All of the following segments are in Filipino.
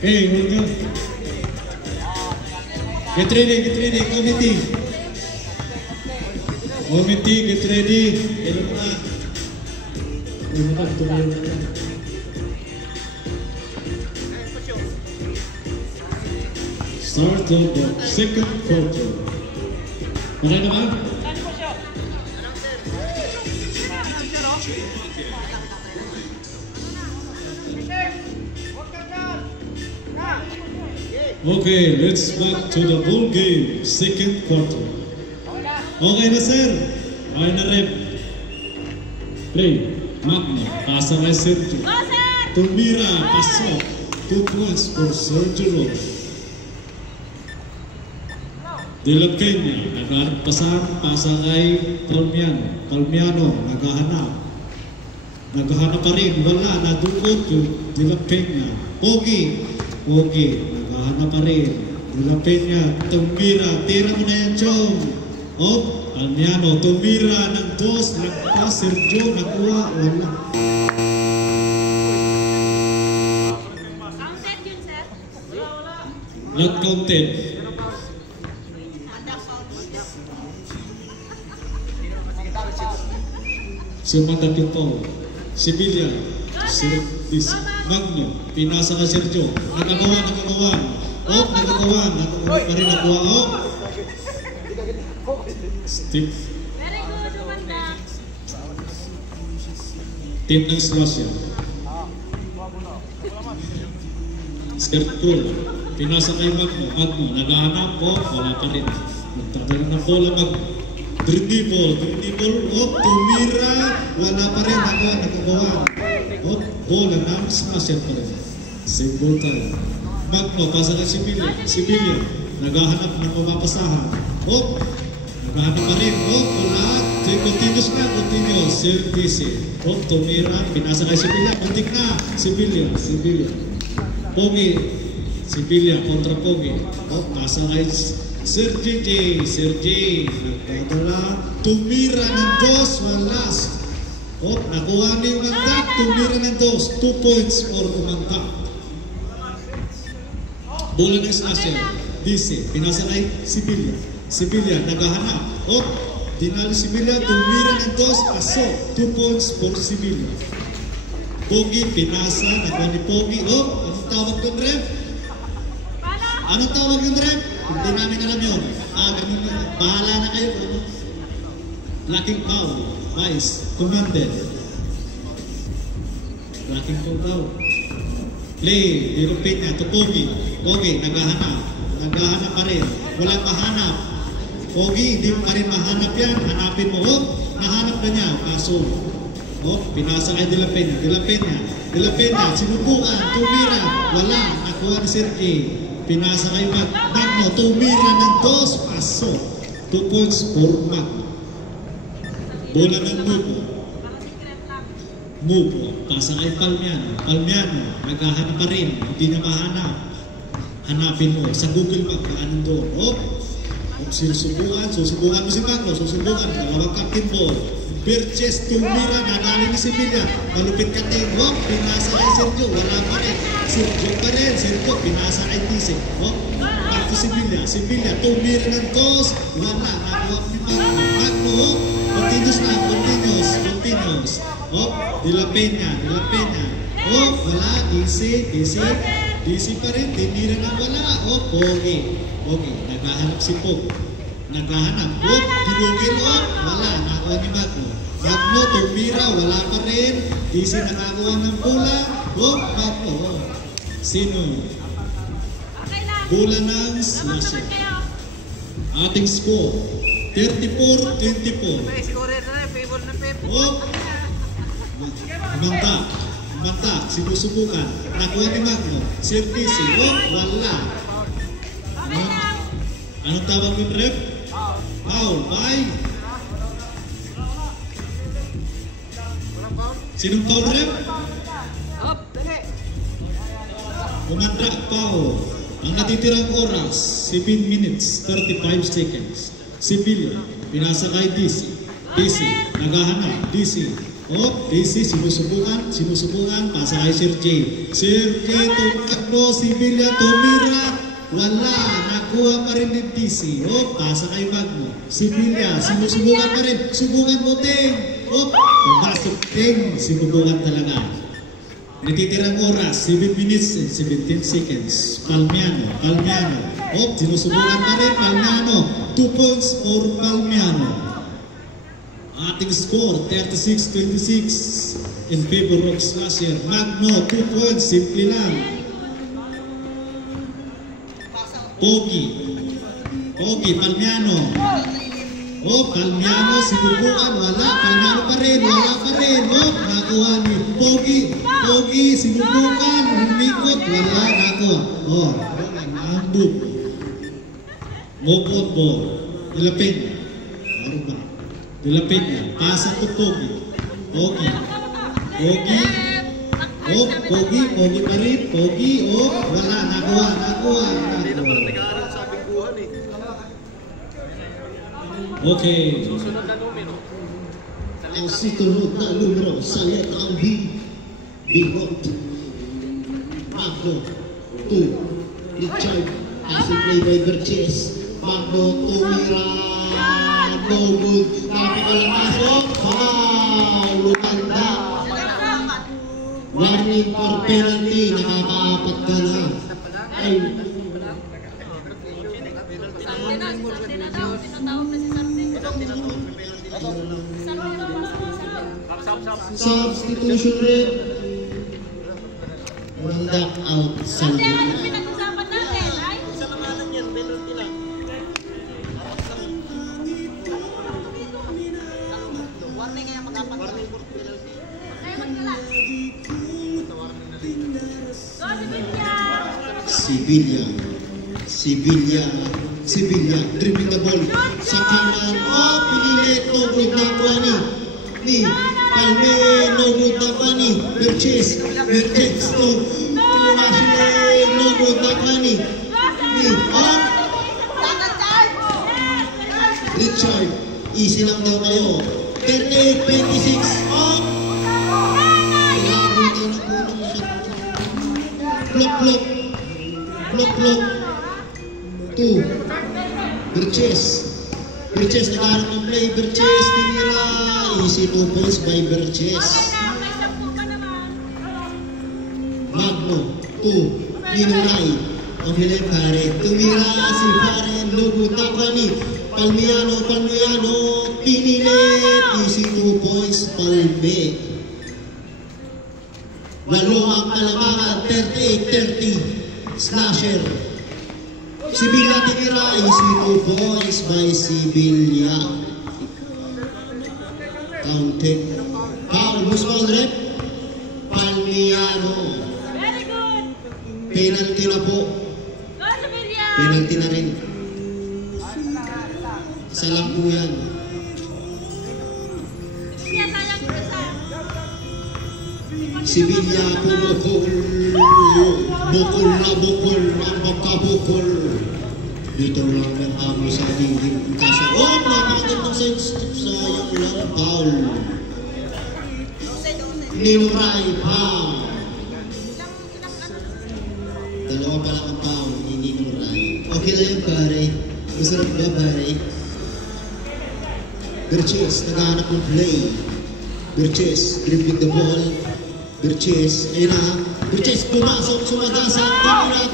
Okay, hold on. Get ready, committee. Committee, get ready. Hello na. Start of the second quarter. Okay na ba? Okay, let's back to the ball game, second quarter. Okay na sir, okay na rep. Play, Magno, pasa kay Sergio. Tumira, pasok, 2 points for Sergio. De La Peña, naghahanap pasa kay Palmiano, naghahanap pa rin, wala, nadukot yung De La Peña. Pogi, naghahanap pa rin, De La Peña, tumira, tira mo na yan, Chong. Palmiano, tumira ng 2, nagpas, Sergio, nakuha, wala. Counted yun, sir? Not counted. Sumandat yung Paul. Sibilya. Magno. Pinasa ka Sergio. Nagagawa. Nagagawa pa rin nakuha. Steve. Very good, Umanda. Team ng Slasya. Sergio. Pinasa kay Magno. Naghahanap po. Wala pa rin. Nagtatalang ng bola Magno. Dribble, tumira, wala pa rin, nagagawa. Bola na, smasher pa rin. Same ball tayo. Magno, pasa ka Sibilya, naghahanap ng mapapasahan. Naghahanap pa rin. Wala, continuous, service. Tumira, pinasa ka Sibilya, muntik na, Sibilya. Pogi, Sibilya, kontra Pogi. Pasa kay Sergi, nagdadala, tumira ng 2, walas. Nakuha ni Umanda, tumira ng 2, 2 points for Umanda. Bola ng Slasher, DC, pinasa kay Sibilya, naghahanap. Dinali Sibilya, tumira ng 2, paso, 2 points for Sibilya. Pogi, pinasa, nakuha ni Pogi. Anong tawag yung ref? Anong tawag yung ref? Hindi namin alam yun. Ganun yun. Bahala na kayo. Lacking foul. Vice. Commanded. Lacking foul daw. Play. Dirupin niya. To Pogi. Pogi. Naghahanap pa rin. Walang mahanap. Pogi. Hindi pa rin mahanap yan. Hanapin mo. Nahanap na niya. Kaso. Pinasa kay De La Peña. Sinubukan. Tumira. Wala. Nakuha ni Sergey. Pinasa kay Magno, tumira ng 2, paso. 2 points for Magno. Bola ng Mubo, pasa kay Palmiano, naghahanap pa rin, hindi niya mahanap. Hanapin mo, sa Google Map, kaanong doon. Susubukan mo si Magno, dalawang captain ball. Birches, tumira, nadali ni Sibilya, malupit ka tayo, pinasa kay Sergio, wala pa rin. Sergio, pinasa kay Tise. Marco Sibilya, tumira ng 2, wala, nakuha ni Magno. Continuous. De La Peña. Wala, DC pa rin, tinira na wala. Pogi, naghahanap si Pog. Dinugin, wala, nakuha ni Magno. Magno, tumira, wala pa rin. DC nakakuha ng bola. Magno. Sino? Bola ng Slasher. Ating score, 34-24. Umanda, sinusubukan. Nakuha ni Magno. Service, wala. Anong tawag yung ref? Foul, bye. Sinong foul ref? Umanda, foul. Ang natitirang oras, 7 minutes, 35 seconds. Sibilya, pinasa kay DC, naghahanap, DC. Busy, sinusubukan, pasa kay Sir J. Sir J, tumakbo, si Villa tumira, wala, nakuha pa rin ni DC. Pasa kay Magno. Si Villa, sinusubukan pa rin, subukan mo, Ting. Pumasok, Ting, sinubukan talaga. Natitirang oras, 7 minutes and 17 seconds. Palmiano. Sinusubukan pa rin, Palmiano. 2 points for Palmiano. Ating score, 36-26 in favor of Slasher. Magno, 2 points, simple lang. Pogi, Palmiano. Palmiano, sinubukan, wala. Palmiano pa rin. Nakuha ni Pogi, sinubukan, humikot, wala, nakuha. Nambuk. Mopopo, dilapit. Dilapit niya. Pasa ko Pogi pa rin. Wala, nakuha. Hindi naman nag-aaral sa biguan eh. Okay. Susunod na numero. Ang situnod na numero sa letrang B. Bigot. Magno. 2. Richard. Passing play by Berches. Magno. Tumira. No good. Napakalasok. Foul. Luganda. Warning for penalty. Nakakaapat ka na. Ay. Substitution rin. Knock out sa Ano pinag-usapan natin, ay? Warning kaya mag-apat. Warning for penalty. Ay, magkalas. Sevilla, dribbling the ball sa kanan. Pinilit, no good na kuha ni Palme, no good na kuha ni Berches, no good na kuha ni Richard. Easy lang daw kayo. 38-26, Blok. 2. Berches nakaharap ng play. Berches tinira. Easy 2 points by Berches. Magno. 2. Ninuray. Ang hiling pare. Tumira si pare. Lugod na ni Palmiano. Pinilit. Easy 2 points. Palme. Walo ang kalamangan. 38-30. Slasher. Sevilla tinira. Easy 2 points by Sevilla. Counted. Foul. Who's foul rep? Palmiano. Very good. Penalty na po. Go, Sevilla. Penalty na rin. Isa lang po yan. Sevilla, sayang ko sa... Sevilla pumukol. Bukol ang magkabukol. Dito lang ang amo sa dingding. Kasi, napakagod ng sense. Sayang lang, foul. Ninuray, foul. Dalawa pa lang ang foul, ninuray. Okay na yun, pare. Masarap ba, pare? Berches, naghahanap ng play. Berches, dribbling the ball. Berches, ayun na. Berches, pumasok, sumagasang,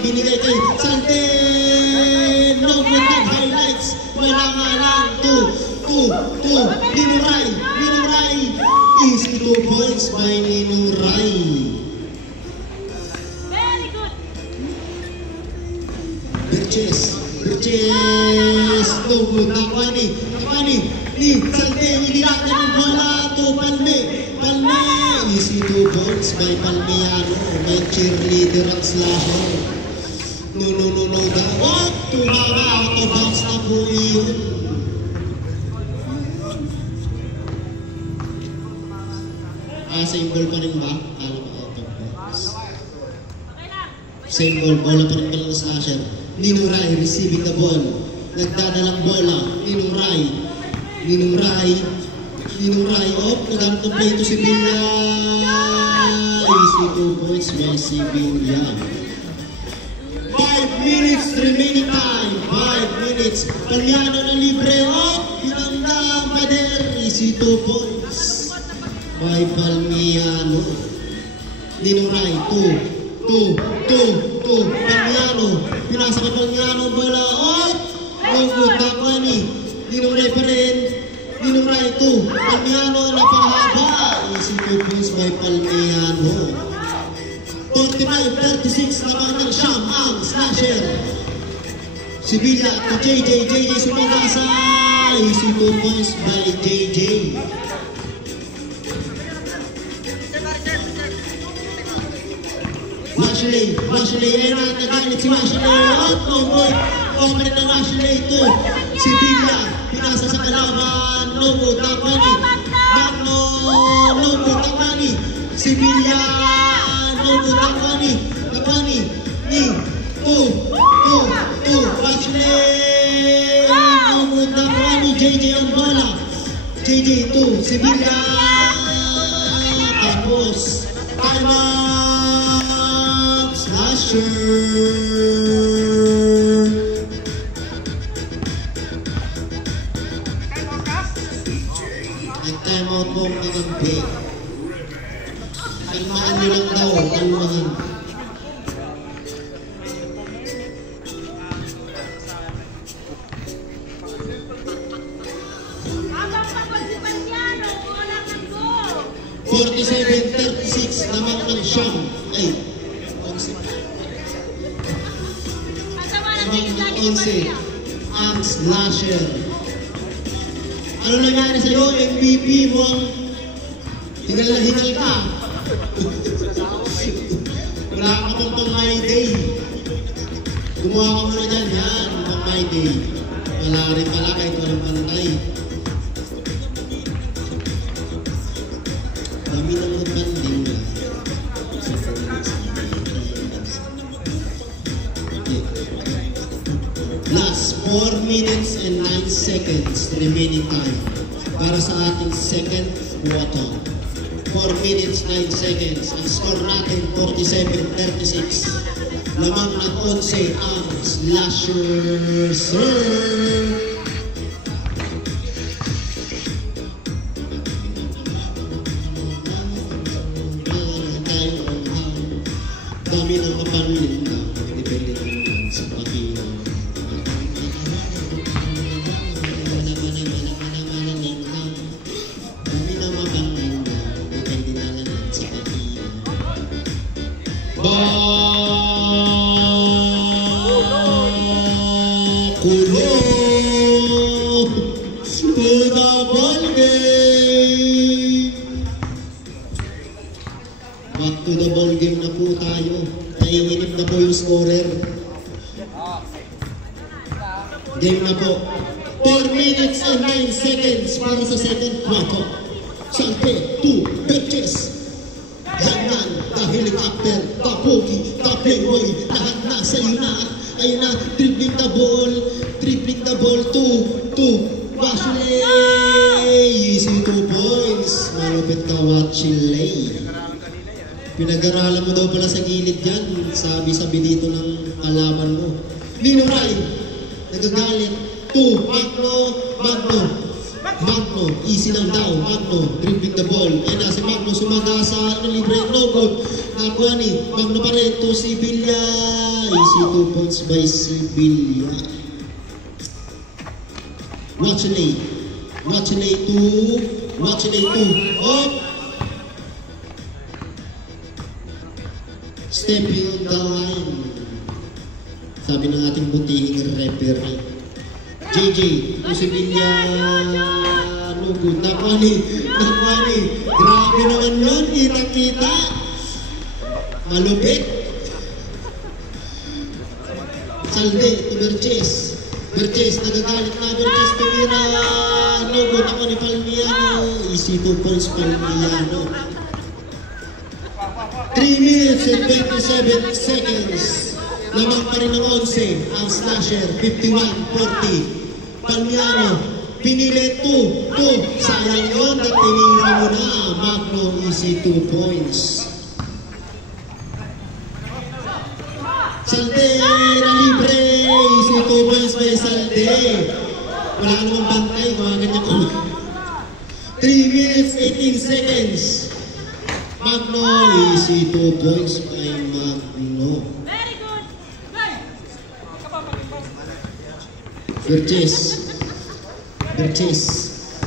binigay kay Salte. No good na highlights. Wala nga lang. 2. Ninuray. Easy 2 points by Ninuray. Very good. Berches. No good na Kwani. Ni Salte, hindi natin ang bola. Palme. Easy 2 points by Palmiano. May cheerleader at slasher. No. Tumama out of bounds na po yun. Same ball pa rin ba? Kala ko out of bounds. Okay lang. Same ball. Bola pa rin pala ng slasher. Ninuray receiving the ball. Nagdadalang bola. Ninuray. Ninong Rayop, nagamit ng play to Sevilla. Easy 2 points by Sevilla. 5 minutes remaining time. 5 minutes. Palmiano na libre. Pinangdang Pader. Easy 2 points by Palmiano. Ninong Ray, 2. Palmiano. Pinasa ka Palmiano. Bola. No good. Nakwani. Ninong Ray pa rin. Ninong Ray 2. Palmiano napahaba. Easy 2 points by Palmiano. 45-36 naman ng Sham ang slasher. Sevilla to JJ. JJ sumagasa. Easy 2 points by JJ. Washley, ayun na, nagalit si Washley. No good. Open na Washley to Sevilla. Pinasa sa kalaban. No good. Nakwani. Magno. No good. Nakwani. Sevilla. No good. Nakwani. Ni. Washley. No good. Nakwani. JJ ang bola. JJ to Sevilla. Tapos. Time out. Slasher. Time out po mga kampi. Kalmahan nyo lang daw, kalmahan. Habang kapag si Palmiano, wala kang goal. 47-36 naman ng Sham. Ay, Kasama ng naman tingin ng lagi si 11. Palmiano. Ang slasher. Ano nangyari sa'yo? MVP mo ang hinal ka. Wala ka pang pang-my day. Gumawa ka muna dyan. Yan, pang-my day. Wala rin pala kahit walang pantay. Kami na mag-banding na. Last 4 minutes and 9 seconds remaining time para sa ating second quarter. 4 minutes, 9 seconds. Ang score natin, 47-36. Lamang ng 11 ang slasher, sir. Dami ng mapanlin na depende naman sa pakilang. Kulong to the ball game. Back to the ball game na po tayo. Naiinip na po yung scorer. Game na po. 4 minutes and 9 seconds para sa second quarter. Salte, 2, Berches. Ganyan, the helicopter, the pogi, the playboy, lahat na sa iyo na. Ayun na, dribbling the ball, 2, Washley. Easy 2 points. Malupit ka, Washley. Pinag-aralan mo daw pala sa gilid yan. Sabi-sabi dito ng kalaban mo. Ninong Ray, nagagalit. 2, Magno, easy lang daw. Magno, dribbling the ball. Ayun na, si Magno sumagasa, libre, no good. Nakuha ni Magno pa rin to Sevilla. Easy 2 points by Sevilla. Washley 2. Oh! Stepping on the line. Sabi ng ating butihing referee. JJ, to Sevilla. No good. Nakwani. Grabe naman yun. Kita. Malupit. Salde to Berches. Nagagalit na Berches. Tumira. No good. Ako ni Palmiano. Easy 2 points Palmiano. 3 minutes and 27 seconds. Lamang pa rin ng 11. Ang slasher, 51-40. Palmiano, Pinili 2. Sayang yun at tinira mo na. Magno, easy 2 points. Salde na libre. Easy 2 points by Salde. Wala namang bantay, mga ganyan ko. 3 minutes, 18 seconds. Magno, easy 2 points by Magno. Very good. Berches.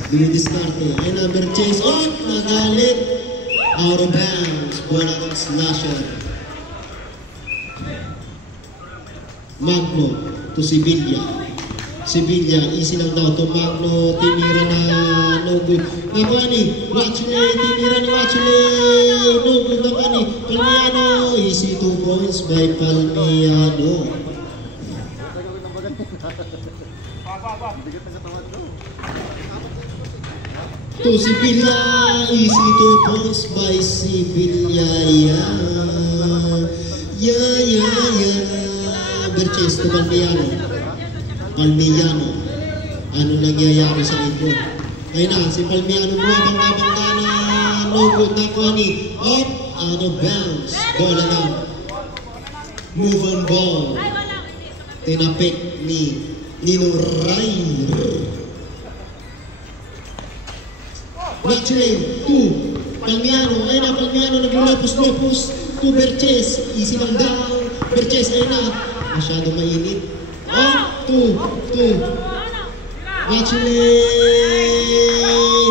Binidiskarte. Ayun na, Berches. Oh, nagalit. Out of bounds. Bola ng slasher. Magno to Sevilla. Easy lang daw to Magno. Tinira na no good. Napani, Wachule. Tinira ni Wachule. No good napani. Palmiano. Easy 2 points by Palmiano. To Sevilla, easy 2 points by Sevilla. Berches to Palmiano. Ano nangyayari sa inyo? Ayun na, si Palmiano bumabangga na no good na kuha up, out of bounds. Bola lang. Move on ball. Ay, wala. Tinapik ni Nino Ray. Wachule, 2. Palmiano, ayun na, Palmiano nag-lopos to Berches. Easy lang daw. Berches, ayun na. Masyado mainit. Oh, 2. Wachule,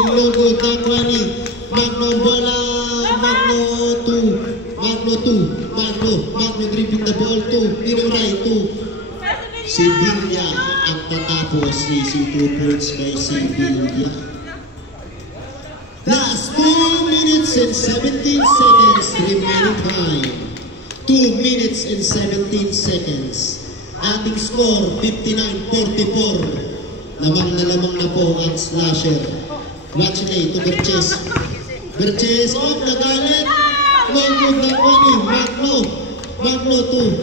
no good na kuha ni Magno bola. Magno 2. Magno dribbling the ball 2. Nino Ray 2. Sevilla ang tatapos. Easy 2 points by Sevilla. Last 2 minutes and 17 seconds remaining time. 2 minutes and 17 seconds. Ating score 59-44. Lamang na po ang slasher. Wachule to Berches. Berches, oh, nagalit. No good na po ni Magno 2.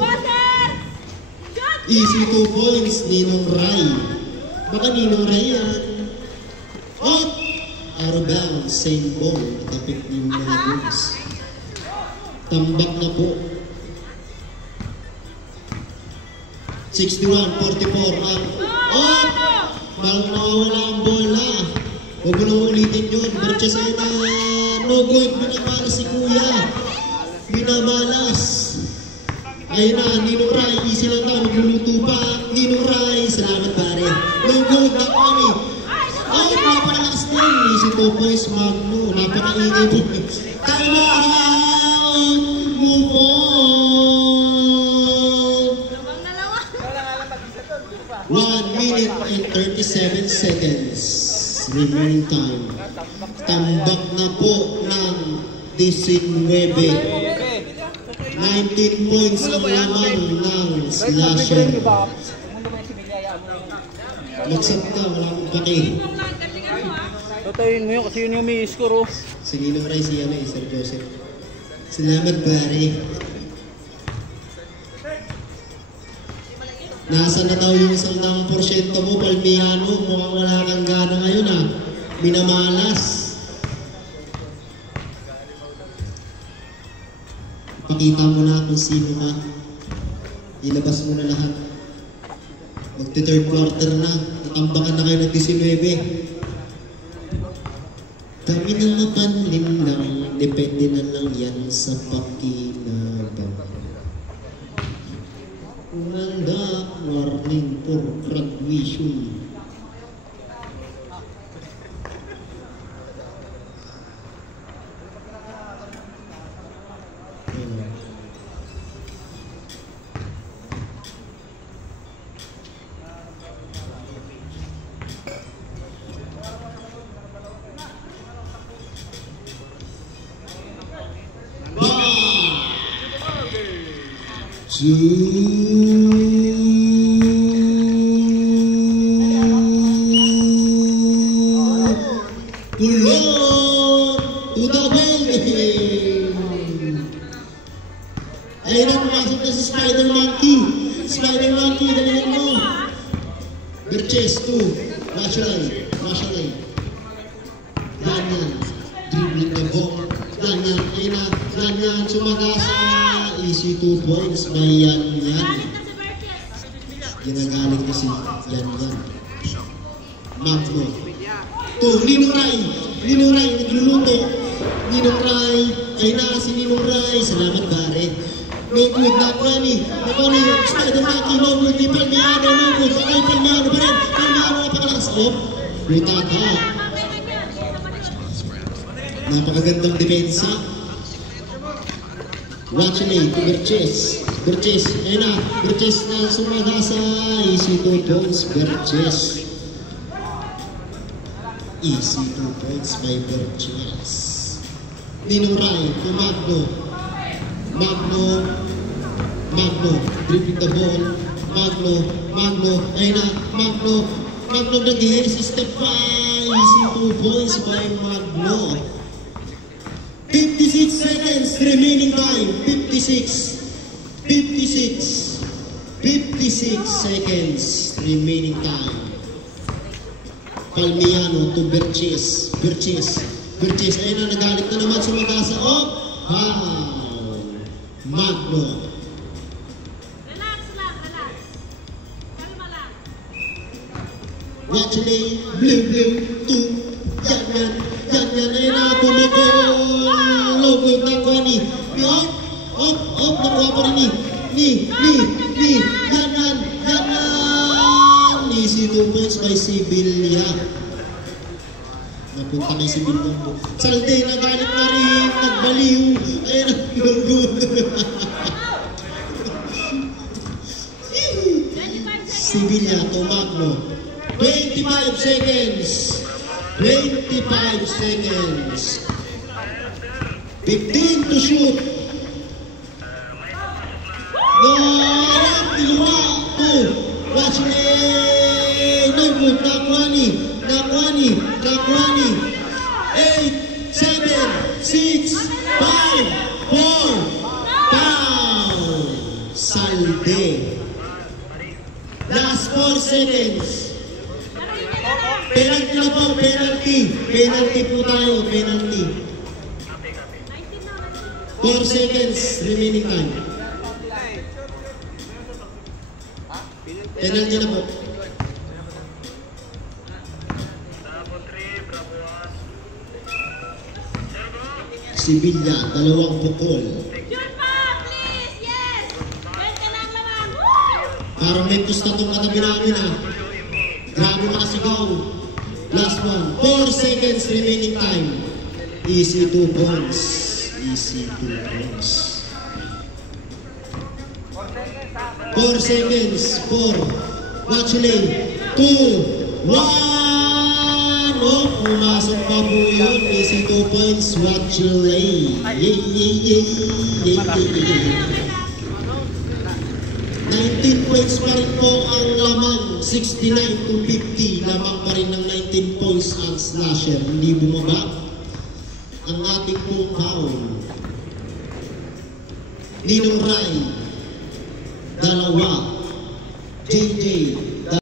Easy 2 points, Ninong Ray. Baka Ninong Ray yan. Oh! Out of bounds, same ball. Tapik ni Magos. Tambak na po. 61-44 ang... Oh! Balang nawawala ang bola. Huwag mo na ulitin yun. Berches ay na... No good. Minamalas si Kuya. Minamalas. Ayun na, Ninong Ray, easy lang daw, magluluto pa. Ninong Ray, salamat pare. No good, nakani. Oh, napakalakas din. Easy 2 points, Magno. Napakaingay po. Time out! Move on! 1 minute and 37 seconds. Remaining time. Tambak na po ng 19. 19 points ang lamang ng slasher. Magsat ka, wala akong pake. Tatayin mo yun kasi yun yung may score oh. Si Ninong Ray, si Sir Joseph. Salamat pare. Nasa na daw yung 1% mo, Palmiano. Mukhang wala kang gana ngayon ah. Minamalas. Pakita mo na kung sino ka. Ilabas mo na lahat. Magti-third quarter na. Tatambakan na kayo ng 19. Kami na mapanlim lang. Depende na lang yan sa pakinabang. Umanda, warning for graduation. Pulon to the building. Ayun na, pumasok na si Spider Monkey. Spider Monkey, dalihan mo. Berches 2. Mashalay. Ganyan. Dribbling the ball. Ganyan. Ayun na. Ganyan. Sumagasa. Easy 2 points. May yan. Galit na si Berkes. Ginagalit kasi yan. Magno. To, Ninong Rai, nagluluto. Ninong Rai, ay na si Ninong Rai. Salamat pare. No good, Nakwani. Nakwani, Spider Maki, no good. Ni Palmiano, no good. Ay, Palmiano pa rin. Palmiano, napakalakas. Oh, luta ka. Napakagandang depensa. Watch late to Berches, ayun na. Berches na sumagasa. Easy 2 points, Berches. Easy 2 points by Berches. Ninong Rai to Magno, dribbling the ball. Magno, ayun na. Magno nag-air si step 5. Easy 2 points by Magno. 56 seconds remaining time. 56 seconds remaining time. Palmiano to Berches, ayun na, nagalit na naman sumagasa. Oh, Magno. Relax. Kalma lang. Watch lane, blue, 2, ganyan, ayun na, tumagol. Logod na ko ni. Nakuha pa rin ni, ganyan. Easy 2 points by Sibilya. Napunta kay Sibilya po. Salde, nagalit na rin, nagbaliw. Ayun na, logod. 25 seconds. Sibilya to Magno. 25 seconds. 15 to shoot. Tiluwa to. Watch it. No good. Nakwani. 8, 7, 6, 5, 4. Foul. Salde. Last 4 seconds. Penalty na po, penalty po tayo, penalty. 4 seconds remaining time. Penalty na po. Sibilya, 2 pukol. Shoot pa, please. Yes. 20 lang naman. Woo! Parang may pusta tong katabi namin ha. Grabe makasigaw. Last one. 4 seconds remaining time. Easy 2 points. 4 seconds. 4. Watch lane. 2, 1. Oh, pumasok pa po yun. Easy 2 points. Watch lane. Yay. 19 points pa rin po ang lamang. 69 to 50. Lamang pa rin ng 19 points ang slasher. Hindi bumaba ang ating pong foul. Ninong Rai, 2. JJ,